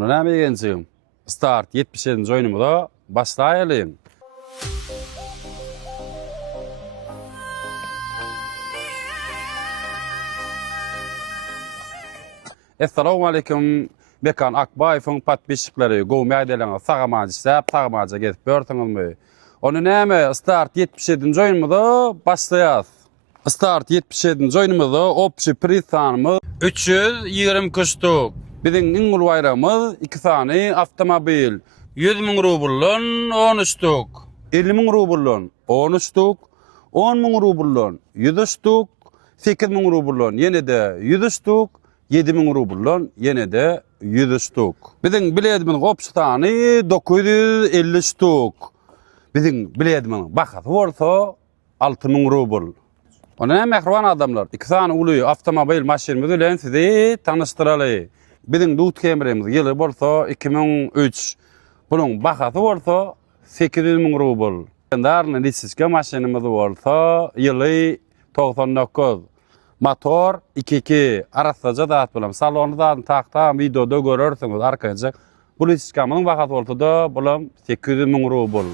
Onu näme diýenjigim? Start 77-nji oýnumyda başlaýalım. Assalamu alaikum. Bekan Akbaýewiň patbişiklary, gowmy aýdalaňa sagamaja isläp, sagamaja gezip börtiňizmi? Onu näme Start 77-nji oýnumyda başlaýas. Start 77-nji oýnumyda opşy priz sanymyz 320 kuştuk. Biziň iň ulu baýramymyz 2 sany avtomobil. 100.000 rubldan 13 ştuk. 50.000 rubldan 13 ştuk. 10.000 rubldan 100 ştuk. 8.000 rubldan ýene-de 100 ştuk. 7.000 rubldan ýene-de 100 ştuk. Biziň biledimiň opşy sany 950 ştuk. Biziň biledimiň bahasy bolsa 6.000 rubl. Ona mehriban adamlar, 2 sany uly avtomobil maşinimiz bilen sizi tanystyraly. Biziň dut kemerimiz ýyly bolsa 2003. Bunyň bahasy bolsa 800.000 rubl. Darny lissiska maşinimiz bolsa ýyly 99. Motor 2-2 arasaja dat bilen salonda takta videoda görersiňiz arkaja. Bu lisskamyň bahasy bolsa da bulam 800.000 rubl.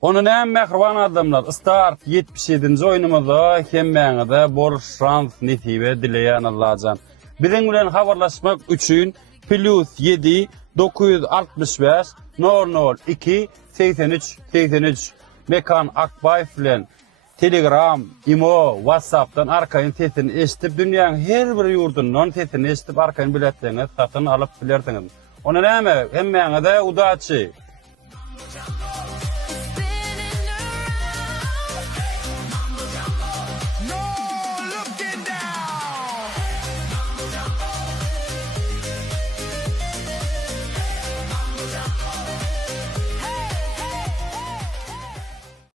Onu näme mehriban adamlar, Start 77-nji oýnumyzda hemmeňize bol şans nesibe dileýän Allahan. Biziň bilen habarlaşmak üçin +7 965 002 83 83 Mekan Akbaýew bilen Telegram, Imo, WhatsApp'tan arkaýyn sesini eşitip dünýäň her bir ýurdundan sesini eşitip arkaýyn biletlerini satyn alyp bilersiňiz. Onu näme hemmeňize udaçy.